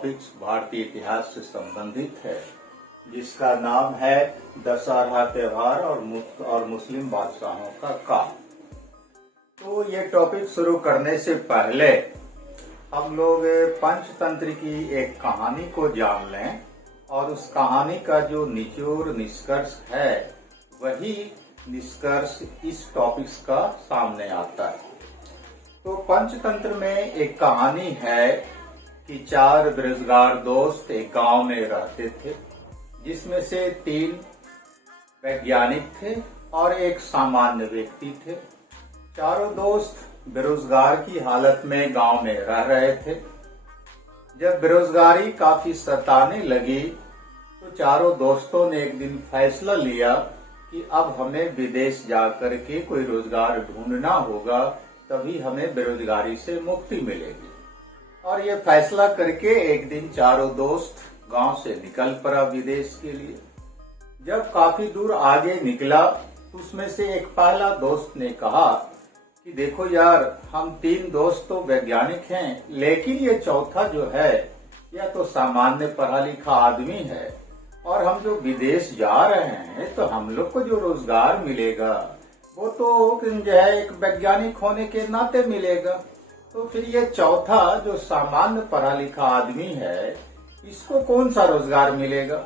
Topics भारतीय इतिहास से संबंधित है, जिसका नाम है दशहरा त्योहार और मुस्लिम बादशाहों का काल। तो ये टॉपिक शुरू करने से पहले हम लोग पंचतंत्र की एक कहानी को जान लें और उस कहानी का जो निचोड़ निष्कर्ष है वही निष्कर्ष इस टॉपिक्स का सामने आता है। तो पंचतंत्र में एक कहानी है कि 4 बेरोजगार दोस्त एक गांव में रहते थे, जिसमें से 3 वैज्ञानिक थे और एक सामान्य व्यक्ति थे। चारों दोस्त बेरोजगार की हालत में गांव में रह रहे थे। जब बेरोजगारी काफी सताने लगी तो चारों दोस्तों ने एक दिन फैसला लिया कि अब हमें विदेश जाकर के कोई रोजगार ढूंढना होगा, तभी हमें बेरोजगारी से मुक्ति मिलेगी। और ये फैसला करके एक दिन चारों दोस्त गांव से निकल पड़ा विदेश के लिए। जब काफी दूर आगे निकला तो उसमें से एक पहला दोस्त ने कहा कि देखो यार, हम 3 दोस्त तो वैज्ञानिक हैं, लेकिन ये चौथा जो है यह तो सामान्य पढ़ा लिखा आदमी है, और हम जो विदेश जा रहे हैं तो हम लोग को जो रोजगार मिलेगा वो तो जो है एक वैज्ञानिक होने के नाते मिलेगा। तो फिर ये चौथा जो सामान्य पढ़ा लिखा आदमी है, इसको कौन सा रोजगार मिलेगा?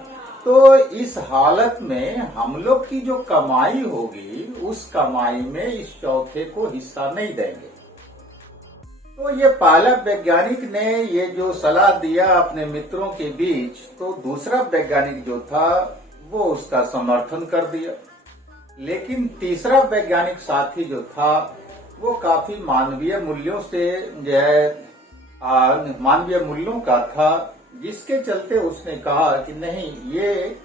तो इस हालत में हम लोग की जो कमाई होगी उस कमाई में इस चौथे को हिस्सा नहीं देंगे। तो ये पहला वैज्ञानिक ने ये जो सलाह दिया अपने मित्रों के बीच, तो दूसरा वैज्ञानिक जो था वो उसका समर्थन कर दिया। लेकिन तीसरा वैज्ञानिक साथी जो था वो काफी मानवीय मूल्यों से जो है मानवीय मूल्यों का था, जिसके चलते उसने कहा कि नहीं, ये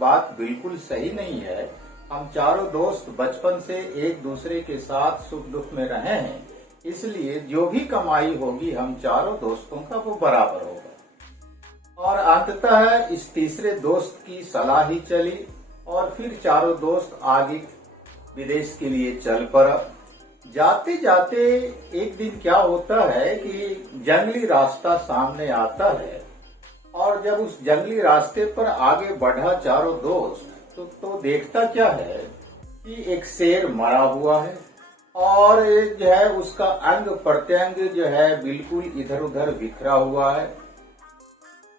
बात बिल्कुल सही नहीं है। हम चारों दोस्त बचपन से एक दूसरे के साथ सुख दुख में रहे हैं, इसलिए जो भी कमाई होगी हम चारों दोस्तों का वो बराबर होगा। और अंततः इस तीसरे दोस्त की सलाह ही चली और फिर चारों दोस्त आगे विदेश के लिए चल पड़ा। जाते जाते एक दिन क्या होता है कि जंगली रास्ता सामने आता है, और जब उस जंगली रास्ते पर आगे बढ़ा चारों दोस्त तो देखता क्या है कि एक शेर मरा हुआ है और जो है उसका अंग प्रत्यंग जो है बिल्कुल इधर उधर बिखरा हुआ है।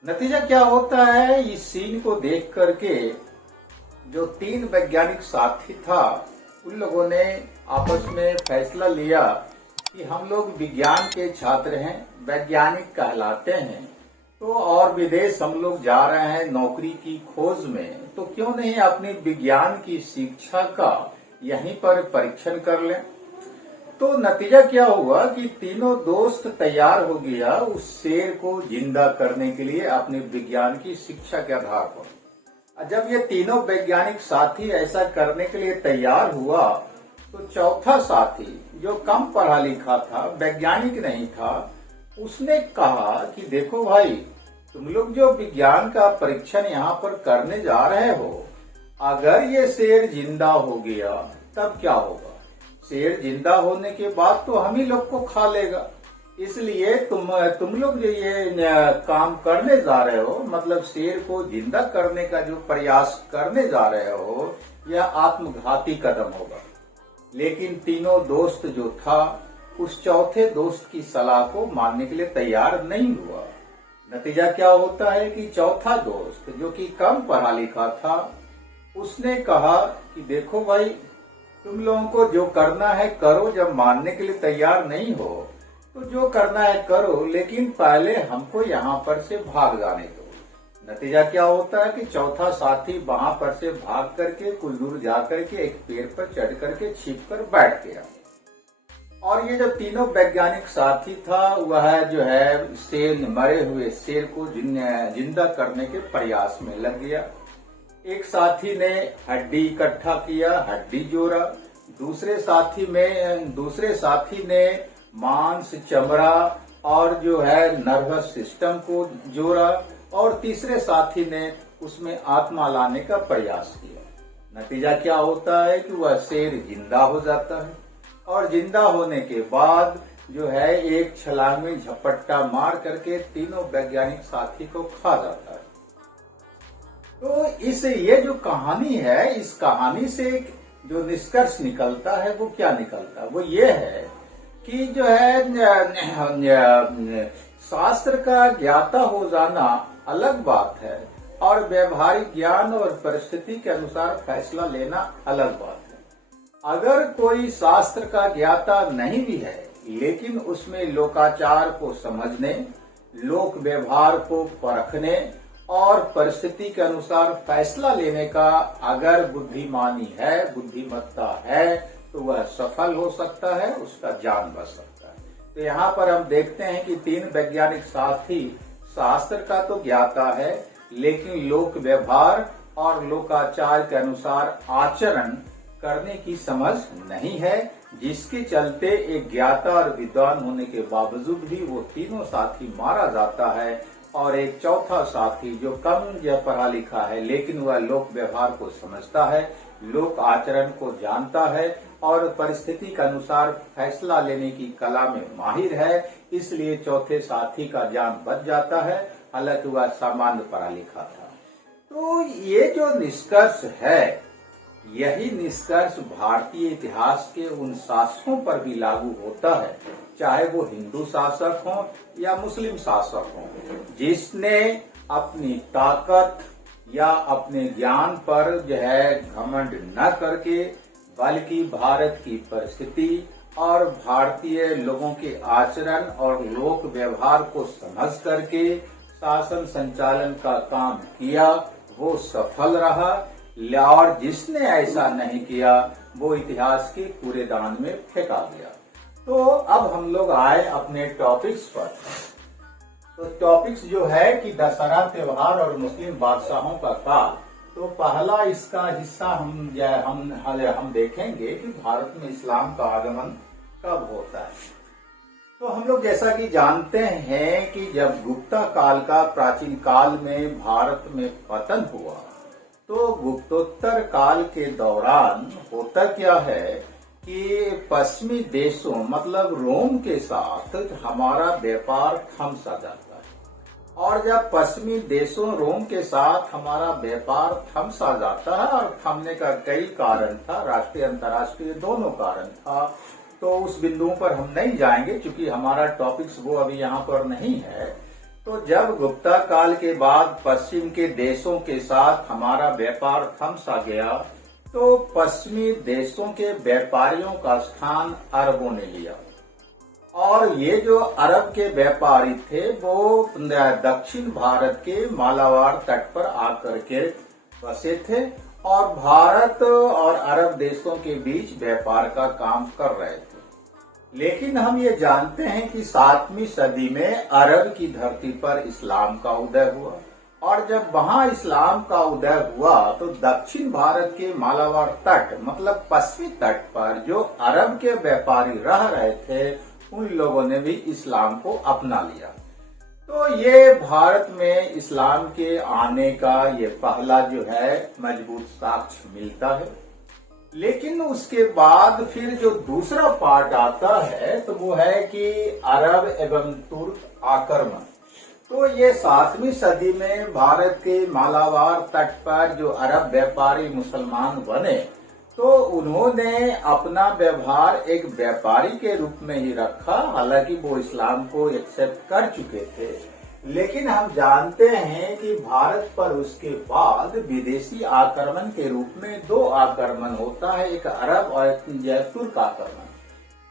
नतीजा क्या होता है, इस सीन को देख करके जो 3 वैज्ञानिक साथी था उन लोगों ने आपस में फैसला लिया कि हम लोग विज्ञान के छात्र हैं, वैज्ञानिक कहलाते हैं, तो और विदेश हम लोग जा रहे हैं नौकरी की खोज में, तो क्यों नहीं अपनी विज्ञान की शिक्षा का यहीं पर परीक्षण कर लें। तो नतीजा क्या हुआ कि तीनों दोस्त तैयार हो गया उस शेर को जिंदा करने के लिए अपने विज्ञान की शिक्षा के आधार पर। जब ये तीनों वैज्ञानिक साथी ऐसा करने के लिए तैयार हुआ तो चौथा साथी जो कम पढ़ा लिखा था, वैज्ञानिक नहीं था, उसने कहा कि देखो भाई, तुम लोग जो विज्ञान का परीक्षण यहाँ पर करने जा रहे हो, अगर ये शेर जिंदा हो गया तब क्या होगा? शेर जिंदा होने के बाद तो हम ही लोग को खा लेगा, इसलिए तुम लोग जो ये काम करने जा रहे हो, मतलब शेर को जिंदा करने का जो प्रयास करने जा रहे हो, यह आत्मघाती कदम होगा। लेकिन तीनों दोस्त जो था उस चौथे दोस्त की सलाह को मानने के लिए तैयार नहीं हुआ। नतीजा क्या होता है कि चौथा दोस्त जो कि कम पढ़ा लिखा था, उसने कहा कि देखो भाई, तुम लोगों को जो करना है करो, जब मानने के लिए तैयार नहीं हो तो जो करना है करो, लेकिन पहले हमको यहाँ पर से भाग जाने दो। नतीजा क्या होता है कि चौथा साथी वहां पर से भाग करके कुछ दूर जाकर के एक पेड़ पर चढ़ करके छिप कर बैठ गया। और ये जो तीनों वैज्ञानिक साथी था वह जो है शेर, मरे हुए शेर को जिंदा करने के प्रयास में लग गया। एक साथी ने हड्डी इकट्ठा किया, हड्डी जोड़ा, दूसरे साथी ने मांस, चमड़ा और जो है नर्वस सिस्टम को जोड़ा, और तीसरे साथी ने उसमें आत्मा लाने का प्रयास किया। नतीजा क्या होता है कि वह शेर जिंदा हो जाता है, और जिंदा होने के बाद जो है एक छलांग में झपट्टा मार करके तीनों वैज्ञानिक साथी को खा जाता है। तो ये जो कहानी है, इस कहानी से जो निष्कर्ष निकलता है वो क्या निकलता है? वो ये है कि जो है शास्त्र का ज्ञाता हो जाना अलग बात है और व्यवहारिक ज्ञान और परिस्थिति के अनुसार फैसला लेना अलग बात है। अगर कोई शास्त्र का ज्ञाता नहीं भी है लेकिन उसमें लोकाचार को समझने, लोक व्यवहार को परखने और परिस्थिति के अनुसार फैसला लेने का अगर बुद्धिमानी है, बुद्धिमत्ता है, तो वह सफल हो सकता है, उसका जान बच सकता है। तो यहाँ पर हम देखते हैं कि तीन वैज्ञानिक साथी शास्त्र का तो ज्ञाता है लेकिन लोक व्यवहार और लोकाचार के अनुसार आचरण करने की समझ नहीं है, जिसके चलते एक ज्ञाता और विद्वान होने के बावजूद भी वो तीनों साथी मारा जाता है और एक चौथा साथी जो कम या पढ़ा लिखा है लेकिन वह लोक व्यवहार को समझता है, लोक आचरण को जानता है और परिस्थिति के अनुसार फैसला लेने की कला में माहिर है, इसलिए चौथे साथी का जान बच जाता है, हालांकि वह सामान्य पढ़ा लिखा था। तो ये जो निष्कर्ष है, यही निष्कर्ष भारतीय इतिहास के उन शासकों पर भी लागू होता है, चाहे वो हिंदू शासक हों या मुस्लिम शासक हों, जिसने अपनी ताकत या अपने ज्ञान पर जो है घमंड न करके बल्कि भारत की परिस्थिति और भारतीय लोगों के आचरण और लोक व्यवहार को समझ करके शासन संचालन का काम किया, वो सफल रहा। और जिसने ऐसा नहीं किया वो इतिहास के कूड़ेदान में फेंका गया। तो अब हम लोग आए अपने टॉपिक्स पर। तो टॉपिक्स जो है कि दशहरा त्योहार और मुस्लिम बादशाहों का काल। तो पहला इसका हिस्सा हम देखेंगे कि भारत में इस्लाम का आगमन कब होता है। तो हम लोग जैसा कि जानते हैं कि जब गुप्ता काल का प्राचीन काल में भारत में पतन हुआ, तो गुप्तोत्तर काल के दौरान होता क्या है कि पश्चिमी देशों मतलब रोम के साथ हमारा व्यापार थम सा जाता है। और जब पश्चिमी देशों रोम के साथ हमारा व्यापार थम सा जाता है, और थमने का कई कारण था, राष्ट्रीय अंतर्राष्ट्रीय दोनों कारण था, तो उस बिंदुओं पर हम नहीं जाएंगे क्योंकि हमारा टॉपिक्स वो अभी यहाँ पर नहीं है। तो जब गुप्ता काल के बाद पश्चिम के देशों के साथ हमारा व्यापार थम सा गया, तो पश्चिमी देशों के व्यापारियों का स्थान अरबों ने लिया। और ये जो अरब के व्यापारी थे वो दक्षिण भारत के मालाबार तट पर आकर के बसे थे और भारत और अरब देशों के बीच व्यापार का काम कर रहे थे। लेकिन हम ये जानते हैं कि 7वीं सदी में अरब की धरती पर इस्लाम का उदय हुआ, और जब वहां इस्लाम का उदय हुआ तो दक्षिण भारत के मालाबार तट मतलब पश्चिमी तट पर जो अरब के व्यापारी रह रहे थे, उन लोगों ने भी इस्लाम को अपना लिया। तो ये भारत में इस्लाम के आने का ये पहला जो है मजबूत साक्ष्य मिलता है। लेकिन उसके बाद फिर जो दूसरा पार्ट आता है तो वो है कि अरब एवं तुर्क आक्रमण। तो ये 7वीं सदी में भारत के मालाबार तट पर जो अरब व्यापारी मुसलमान बने, तो उन्होंने अपना व्यवहार एक व्यापारी के रूप में ही रखा, हालांकि वो इस्लाम को एक्सेप्ट कर चुके थे। लेकिन हम जानते हैं कि भारत पर उसके बाद विदेशी आक्रमण के रूप में 2 आक्रमण होता है, एक अरब और एक तुर्क आक्रमण।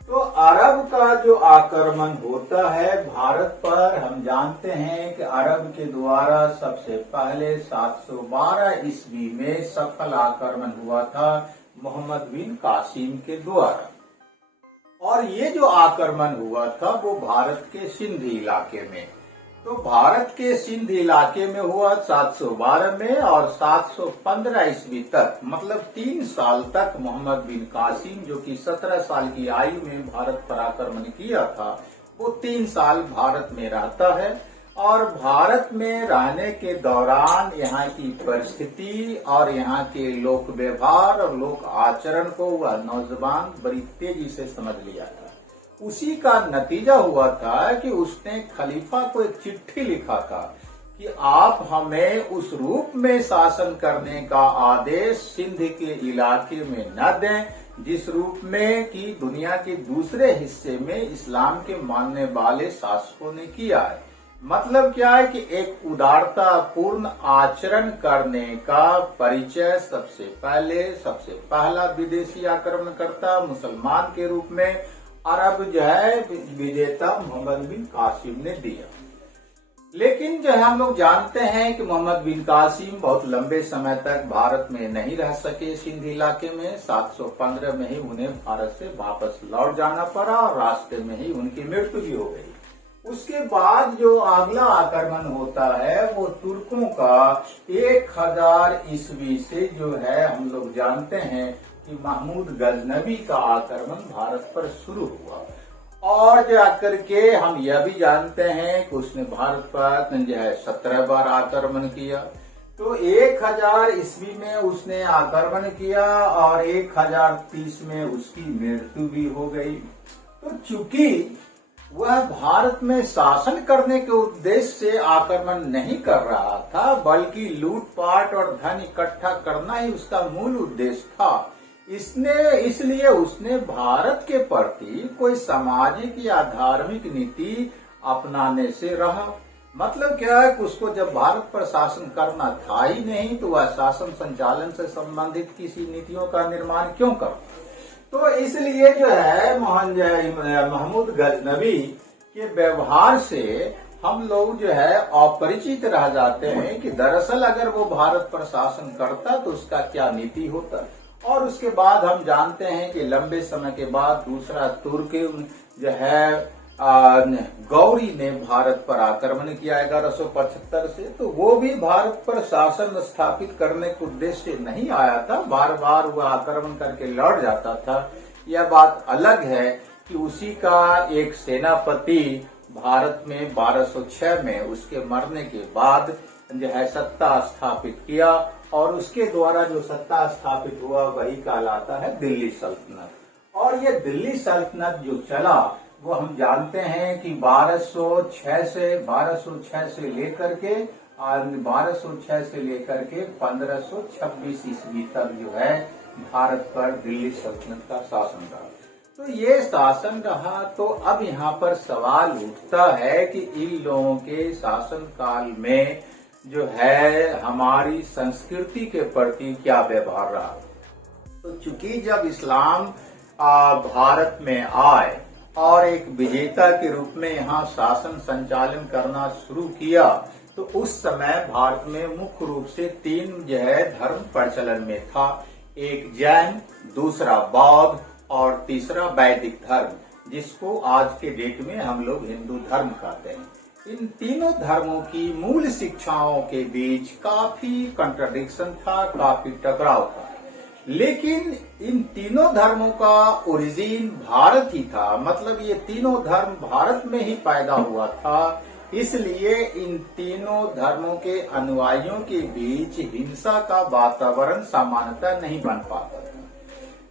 तो अरब का जो आक्रमण होता है भारत पर, हम जानते हैं कि अरब के द्वारा सबसे पहले 712 ईस्वी में सफल आक्रमण हुआ था मोहम्मद बिन कासिम के द्वारा। और ये जो आक्रमण हुआ था वो भारत के सिंध इलाके में, तो भारत के सिंध इलाके में हुआ 712 में, और 715 ईस्वी तक मतलब 3 साल तक मोहम्मद बिन कासिम जो कि 17 साल की आयु में भारत पर आक्रमण किया था, वो 3 साल भारत में रहता है। और भारत में रहने के दौरान यहाँ की परिस्थिति और यहाँ के लोक व्यवहार और लोक आचरण को वह नौजवान बड़ी तेजी से समझ लिया था। उसी का नतीजा हुआ था कि उसने खलीफा को एक चिट्ठी लिखा था कि आप हमें उस रूप में शासन करने का आदेश सिंध के इलाके में न दें जिस रूप में कि दुनिया के दूसरे हिस्से में इस्लाम के मानने वाले शासकों ने किया है। मतलब क्या है कि एक उदारता पूर्ण आचरण करने का परिचय सबसे पहला विदेशी आक्रमणकर्ता मुसलमान के रूप में अरब जो है विजेता मोहम्मद बिन कासिम ने दिया। लेकिन जो है हम लोग जानते हैं कि मोहम्मद बिन कासिम बहुत लंबे समय तक भारत में नहीं रह सके। सिंध इलाके में 715 में ही उन्हें भारत से वापस लौट जाना पड़ा और रास्ते में ही उनकी मृत्यु भी हो गई। उसके बाद जो अगला आक्रमण होता है वो तुर्कों का 1000 ईस्वी से जो है हम लोग जानते हैं कि महमूद गजनवी का आक्रमण भारत पर शुरू हुआ और जाकर के हम यह भी जानते हैं कि उसने भारत पर जो है 17 बार आक्रमण किया। तो 1000 ईस्वी में उसने आक्रमण किया और 1030 में उसकी मृत्यु भी हो गई। तो चूंकि वह भारत में शासन करने के उद्देश्य से आक्रमण नहीं कर रहा था बल्कि लूटपाट और धन इकट्ठा करना ही उसका मूल उद्देश्य था, इसलिए उसने भारत के प्रति कोई सामाजिक या धार्मिक नीति अपनाने से रहा। मतलब क्या है कि उसको जब भारत पर शासन करना था ही नहीं तो वह शासन संचालन से संबंधित किसी नीतियों का निर्माण क्यों कर। तो इसलिए जो है महमूद गजनवी के व्यवहार से हम लोग जो है अपरिचित रह जाते हैं कि दरअसल अगर वो भारत पर शासन करता तो उसका क्या नीति होता। और उसके बाद हम जानते हैं कि लंबे समय के बाद दूसरा तुर्क जो है गौरी ने भारत पर आक्रमण किया 1175 से। तो वो भी भारत पर शासन स्थापित करने के उद्देश्य से नहीं आया था, बार बार वह आक्रमण करके लौट जाता था। यह बात अलग है कि उसी का एक सेनापति भारत में 1206 में उसके मरने के बाद जो है सत्ता स्थापित किया और उसके द्वारा जो सत्ता स्थापित हुआ वही कहलाता है दिल्ली सल्तनत। और ये दिल्ली सल्तनत जो चला वो हम जानते हैं कि 1206 से लेकर के 1526 ईस्वी तक जो है भारत पर दिल्ली सल्तनत का शासन रहा। तो ये शासन रहा। तो अब यहाँ पर सवाल उठता है कि इन लोगों के शासन काल में जो है हमारी संस्कृति के प्रति क्या व्यवहार रहा। तो चूंकि जब इस्लाम भारत में आए और एक विजेता के रूप में यहाँ शासन संचालन करना शुरू किया तो उस समय भारत में मुख्य रूप से 3 जो है धर्म प्रचलन में था। एक जैन, दूसरा बौद्ध और तीसरा वैदिक धर्म, जिसको आज के डेट में हम लोग हिंदू धर्म कहते हैं। इन तीनों धर्मों की मूल शिक्षाओं के बीच काफी कंट्राडिक्शन था, काफी टकराव था। लेकिन इन तीनों धर्मों का ओरिजिन भारत ही था, मतलब ये तीनों धर्म भारत में ही पैदा हुआ था। इसलिए इन तीनों धर्मों के अनुयायियों के बीच हिंसा का वातावरण सामान्यतः नहीं बन पाता था।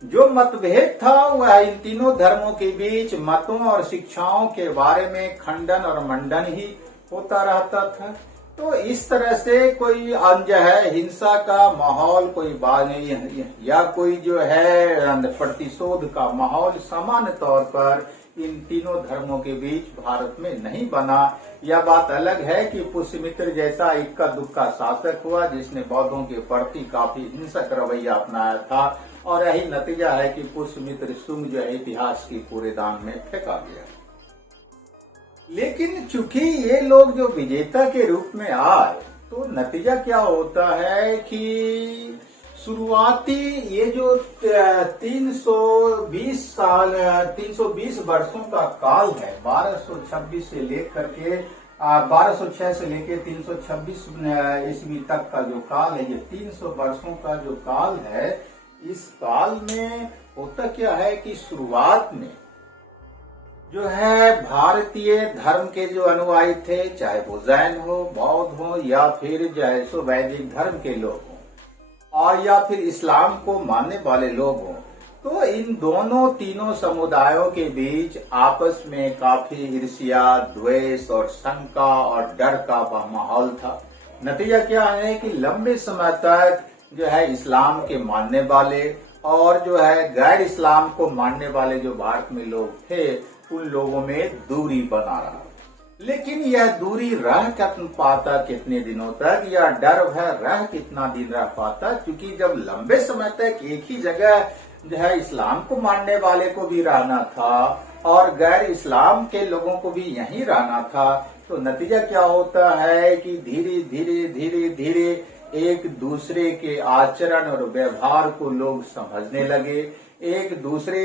जो मतभेद था वह इन तीनों धर्मों के बीच मतों और शिक्षाओं के बारे में खंडन और मंडन ही होता रहता था। तो इस तरह से कोई जो है हिंसा का माहौल कोई बात नहीं या कोई जो है प्रतिशोध का माहौल सामान्य तौर पर इन तीनों धर्मों के बीच भारत में नहीं बना। यह बात अलग है कि पुष्यमित्र जैसा इक्का दुक्का शासक हुआ जिसने बौद्धों के प्रति काफी हिंसक रवैया अपनाया था और यही नतीजा है कि पुष्यमित्र शुंग जो है इतिहास की कूड़ेदान में फेंका गया। लेकिन चूंकि ये लोग जो विजेता के रूप में आए तो नतीजा क्या होता है कि शुरुआती ये जो 320 वर्षों का काल है 1226 से लेकर के 1206 से लेकर 326 ईस्वी तक का जो काल है, ये 300 वर्षों का जो काल है, इस काल में होता क्या है कि शुरुआत में जो है भारतीय धर्म के जो अनुयायी थे, चाहे वो जैन हो, बौद्ध हो या फिर जो है सो वैदिक धर्म के लोग हों और या फिर इस्लाम को मानने वाले लोग हों, तो इन दोनों तीनों समुदायों के बीच आपस में काफी ईर्ष्या, द्वेष और शंका और डर का माहौल था। नतीजा क्या है कि लंबे समय तक जो है इस्लाम के मानने वाले और जो है गैर इस्लाम को मानने वाले जो भारत में लोग थे, उन लोगों में दूरी बना रहा। लेकिन यह दूरी रह पाता कितने दिनों तक, या डर भय रह कितना दिन रह पाता, क्योंकि जब लंबे समय तक एक ही जगह जो है इस्लाम को मानने वाले को भी रहना था और गैर इस्लाम के लोगों को भी यहीं रहना था, तो नतीजा क्या होता है कि धीरे धीरे धीरे धीरे एक दूसरे के आचरण और व्यवहार को लोग समझने लगे, एक दूसरे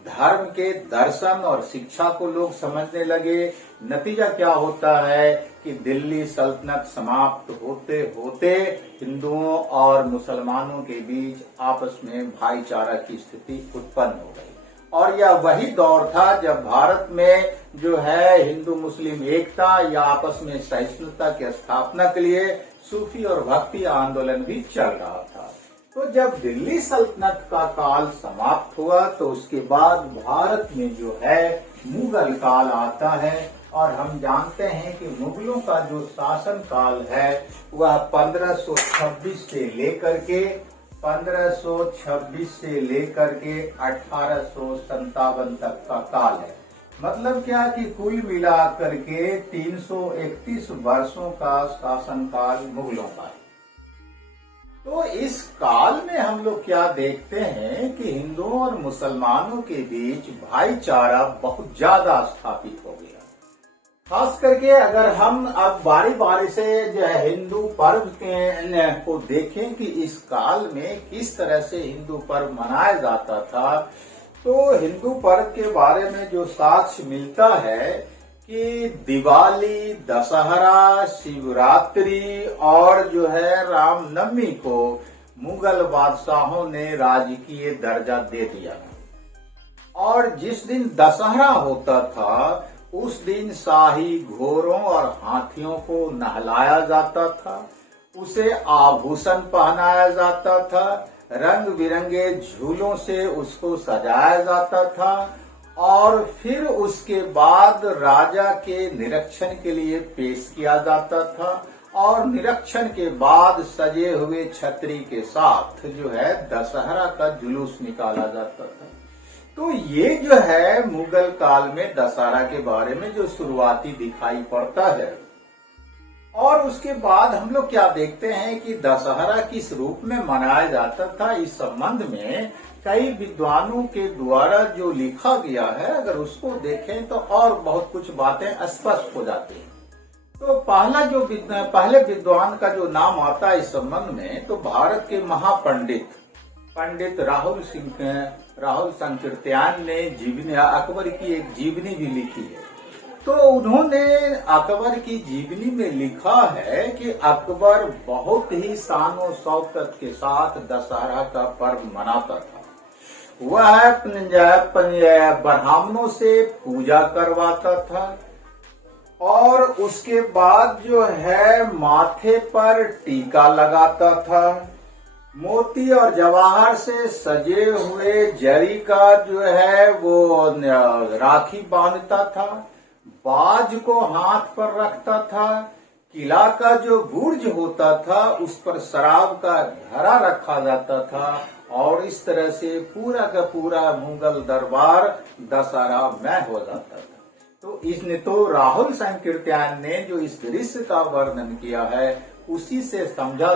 धर्म के दर्शन और शिक्षा को लोग समझने लगे। नतीजा क्या होता है कि दिल्ली सल्तनत समाप्त होते होते हिंदुओं और मुसलमानों के बीच आपस में भाईचारा की स्थिति उत्पन्न हो गई। और यह वही दौर था जब भारत में जो है हिंदू मुस्लिम एकता या आपस में सहिष्णुता की स्थापना के लिए सूफी और भक्ति आंदोलन भी चल रहा था। तो जब दिल्ली सल्तनत का काल समाप्त हुआ तो उसके बाद भारत में जो है मुगल काल आता है, और हम जानते हैं कि मुगलों का जो शासन काल है वह 1526 से लेकर के 1857 तक का काल है। मतलब क्या कि कुल मिलाकर के 331 वर्षों का शासन काल मुगलों का है। तो इस काल में हम लोग क्या देखते हैं कि हिंदुओं और मुसलमानों के बीच भाईचारा बहुत ज्यादा स्थापित हो गया। खास करके अगर हम अब बारी बारी से जो है हिंदू पर्व को देखें कि इस काल में किस तरह से हिंदू पर्व मनाया जाता था, तो हिंदू पर्व के बारे में जो साक्ष्य मिलता है कि दिवाली, दशहरा, शिवरात्रि और जो है रामनवमी को मुगल बादशाहों ने राजकीय दर्जा दे दिया। और जिस दिन दशहरा होता था उस दिन शाही घोड़ों और हाथियों को नहलाया जाता था, उसे आभूषण पहनाया जाता था, रंग बिरंगे झूलों से उसको सजाया जाता था, और फिर उसके बाद राजा के निरीक्षण के लिए पेश किया जाता था, और निरीक्षण के बाद सजे हुए छतरी के साथ जो है दशहरा का जुलूस निकाला जाता था। तो ये जो है मुगल काल में दशहरा के बारे में जो शुरुआती दिखाई पड़ता है। और उसके बाद हम लोग क्या देखते हैं कि दशहरा किस रूप में मनाया जाता था, इस संबंध में कई विद्वानों के द्वारा जो लिखा गया है, अगर उसको देखें तो और बहुत कुछ बातें स्पष्ट हो जाती हैं। तो पहले विद्वान का जो नाम आता है इस संबंध में, तो भारत के पंडित राहुल संकीर्त्यान ने जीवनी, अकबर की एक जीवनी भी लिखी है। तो उन्होंने अकबर की जीवनी में लिखा है कि अकबर बहुत ही शान शौकत के साथ दशहरा का पर्व मनाता था। वह ब्राह्मणों से पूजा करवाता था और उसके बाद जो है माथे पर टीका लगाता था, मोती और जवाहर से सजे हुए जरी का जो है वो राखी बांधता था, बाज को हाथ पर रखता था, किला का जो बुर्ज होता था उस पर शराब का घड़ा रखा जाता था, और इस तरह से पूरा का पूरा मुगल दरबार दशहरा में हो जाता था। तो इसने तो राहुल संकीर्त्यान ने जो इस दृश्य का वर्णन किया है उसी से समझा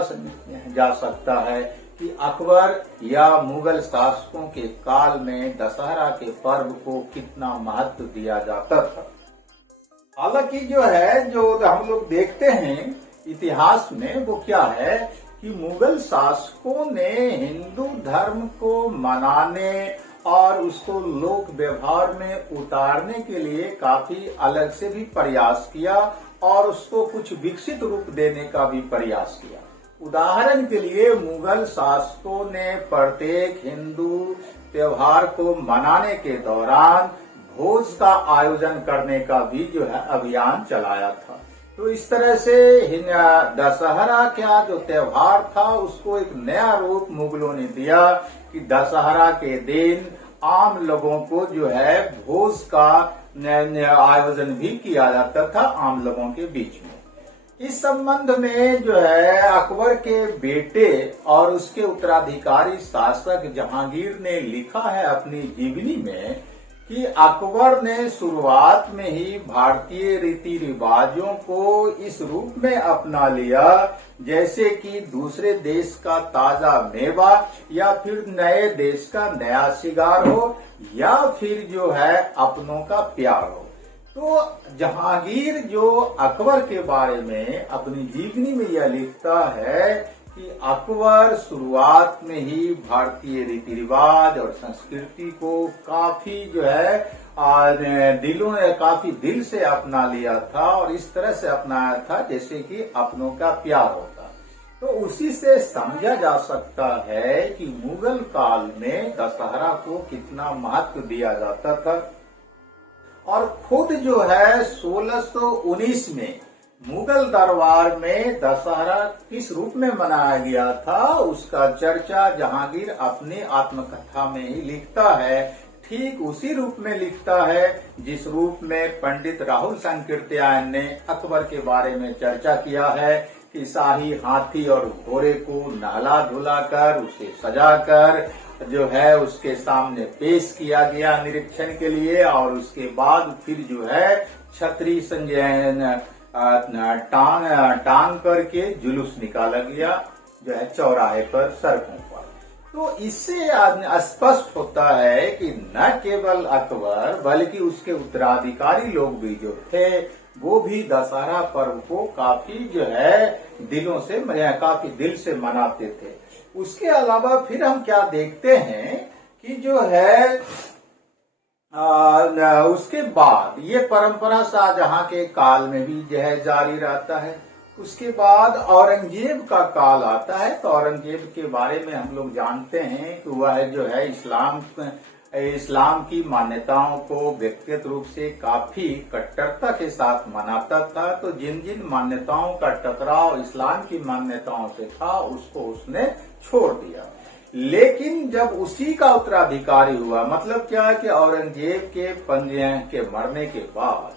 जा सकता है कि अकबर या मुगल शासकों के काल में दशहरा के पर्व को कितना महत्व दिया जाता था। हालांकि जो हम लोग देखते हैं इतिहास में, वो क्या है कि मुगल शासकों ने हिंदू धर्म को मनाने और उसको लोक व्यवहार में उतारने के लिए काफी अलग से भी प्रयास किया और उसको कुछ विकसित रूप देने का भी प्रयास किया। उदाहरण के लिए मुगल शासकों ने प्रत्येक हिंदू त्योहार को मनाने के दौरान भोज का आयोजन करने का भी जो है अभियान चलाया था। तो इस तरह से दशहरा का जो त्योहार था उसको एक नया रूप मुगलों ने दिया कि दशहरा के दिन आम लोगों को जो है भोज का आयोजन भी किया जाता था आम लोगों के बीच में। इस संबंध में जो है अकबर के बेटे और उसके उत्तराधिकारी शासक जहांगीर ने लिखा है अपनी जीवनी में कि अकबर ने शुरुआत में ही भारतीय रीति रिवाजों को इस रूप में अपना लिया जैसे कि दूसरे देश का ताजा मेवा या फिर नए देश का नया शिकार हो या फिर जो है अपनों का प्यार हो। तो जहांगीर जो अकबर के बारे में अपनी जीवनी में यह लिखता है कि अकबर शुरुआत में ही भारतीय रीति रिवाज और संस्कृति को काफी जो है दिलों ने काफी दिल से अपना लिया था और इस तरह से अपनाया था जैसे कि अपनों का प्यार होता। तो उसी से समझा जा सकता है कि मुगल काल में दशहरा को कितना महत्व दिया जाता था और खुद जो है 1619 में मुगल दरबार में दशहरा किस रूप में मनाया गया था उसका चर्चा जहांगीर अपनी आत्मकथा में ही लिखता है। ठीक उसी रूप में लिखता है जिस रूप में पंडित राहुल संकीर्त्यायन ने अकबर के बारे में चर्चा किया है कि शाही हाथी और घोड़े को नहला धुला कर उसे सजाकर जो है उसके सामने पेश किया गया निरीक्षण के लिए और उसके बाद फिर जो है छतरी संजय टांग करके जुलूस निकाला गया जो है चौराहे पर सड़कों पर। तो इससे स्पष्ट होता है कि न केवल अकबर बल्कि उसके उत्तराधिकारी लोग भी जो थे वो भी दशहरा पर्व को काफी जो है दिलों से काफी दिल से मनाते थे। उसके अलावा फिर हम क्या देखते हैं कि जो है उसके बाद ये परंपरा शाहजहां के काल में भी जो है जारी रहता है। उसके बाद औरंगजेब का काल आता है तो औरंगजेब के बारे में हम लोग जानते हैं कि वह जो है इस्लाम की मान्यताओं को व्यक्तिगत रूप से काफी कट्टरता के साथ मनाता था। तो जिन जिन मान्यताओं का टकराव इस्लाम की मान्यताओं से था उसको उसने छोड़ दिया। लेकिन जब उसी का उत्तराधिकारी हुआ मतलब क्या है कि औरंगजेब के पंजे के मरने के बाद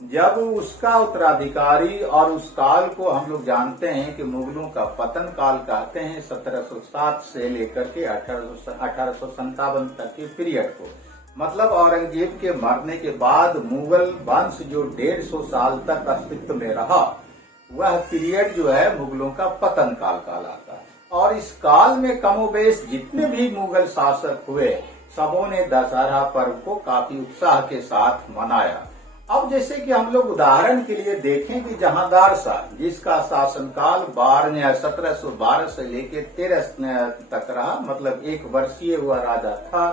जब उसका उत्तराधिकारी और उस काल को हम लोग जानते हैं कि मुगलों का पतन काल कहते हैं 1707 से लेकर के 1857 तक के पीरियड को। मतलब औरंगजेब के मरने के बाद मुगल वंश जो 150 साल तक अस्तित्व में रहा वह पीरियड जो है मुगलों का पतन काल कहलाता है। और इस काल में कमोबेश जितने भी मुगल शासक हुए सबों ने दशहरा पर्व को काफी उत्साह के साथ मनाया। अब जैसे कि हम लोग उदाहरण के लिए देखें कि जहांदार शाह जिसका शासनकाल 1712 से लेकर 13 तक रहा मतलब 1 वर्षीय हुआ राजा था।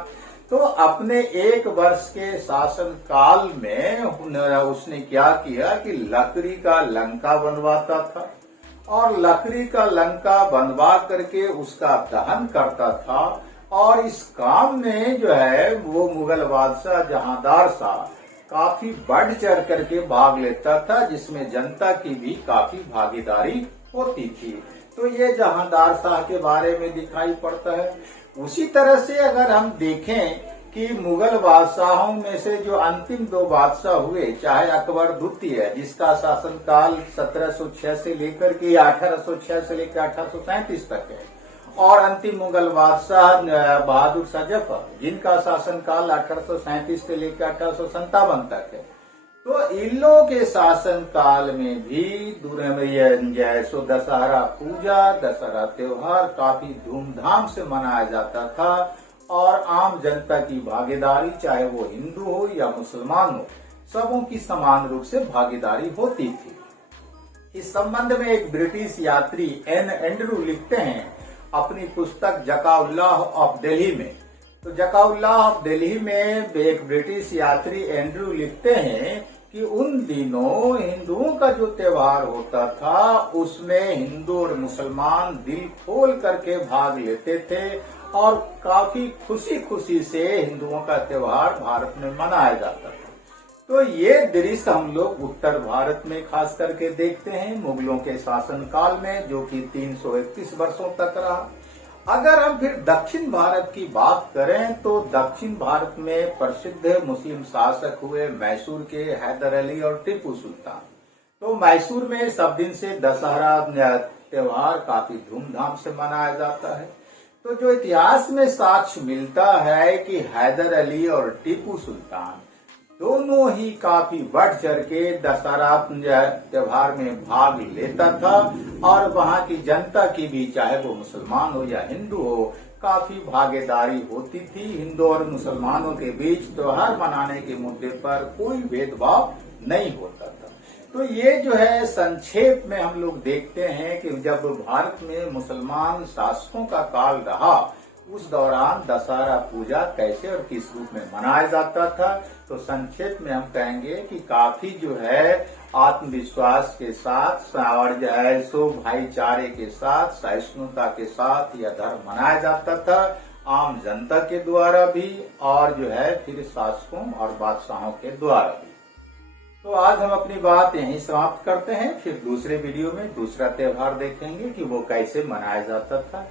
तो अपने 1 वर्ष के शासन काल में उसने क्या किया कि लकड़ी का लंका बनवाता था और लकड़ी का लंका बनवा करके उसका दहन करता था। और इस काम में जो है वो मुगल बादशाह जहांदार शाह काफी बढ़ चढ़ करके भाग लेता था जिसमें जनता की भी काफी भागीदारी होती थी। तो ये जहांदार शाह के बारे में दिखाई पड़ता है। उसी तरह से अगर हम देखें कि मुगल बादशाहों में से जो अंतिम 2 बादशाह हुए चाहे अकबर द्वितीय जिसका शासनकाल 1706 से लेकर के 1806 से लेकर 1837 तक है और अंतिम मुगल बादशाह बहादुर शाह जफर जिनका शासनकाल 1837 से लेकर 1857 तक है। तो इन लोगों के शासन काल में भी जैसो दशहरा पूजा दशहरा त्योहार काफी धूमधाम से मनाया जाता था और आम जनता की भागीदारी चाहे वो हिंदू हो या मुसलमान हो सबों की समान रूप से भागीदारी होती थी। इस संबंध में एक ब्रिटिश यात्री एन एंड्रू लिखते हैं अपनी पुस्तक जकाउल्लाह ऑफ दिल्ली में। तो जकाउल्लाह ऑफ दिल्ली में एक ब्रिटिश यात्री एंड्रू लिखते हैं कि उन दिनों हिंदुओं का जो त्योहार होता था उसमें हिंदू और मुसलमान दिल खोल करके भाग लेते थे और काफी खुशी खुशी से हिंदुओं का त्योहार भारत में मनाया जाता था। तो ये दृश्य हम लोग उत्तर भारत में खास करके देखते हैं मुगलों के शासन काल में जो कि 331 वर्षों तक रहा। अगर हम फिर दक्षिण भारत की बात करें तो दक्षिण भारत में प्रसिद्ध मुस्लिम शासक हुए मैसूर के हैदर अली और टीपू सुल्तान। तो मैसूर में सब दिन से दशहरा त्योहार काफी धूमधाम से मनाया जाता है। तो जो इतिहास में साक्ष्य मिलता है कि हैदर अली और टीपू सुल्तान दोनों ही काफी बढ़ चढ़ के दशहरा त्योहार में भाग लेता था और वहां की जनता की भी, चाहे वो मुसलमान हो या हिंदू हो, काफी भागीदारी होती थी। हिंदू और मुसलमानों के बीच त्योहार मनाने के मुद्दे पर कोई भेदभाव नहीं होता था। तो ये जो है संक्षेप में हम लोग देखते हैं कि जब भारत में मुसलमान शासकों का काल रहा उस दौरान दशहरा पूजा कैसे और किस रूप में मनाया जाता था। तो संक्षेप में हम कहेंगे कि काफी जो है आत्मविश्वास के साथ और जो है सो भाईचारे के साथ, सहिष्णुता के साथ यह धर्म मनाया जाता था, आम जनता के द्वारा भी और जो है फिर शासकों और बादशाहों के द्वारा भी। तो आज हम अपनी बात यहीं समाप्त करते हैं। फिर दूसरे वीडियो में दूसरा त्योहार देखेंगे कि वो कैसे मनाया जाता था।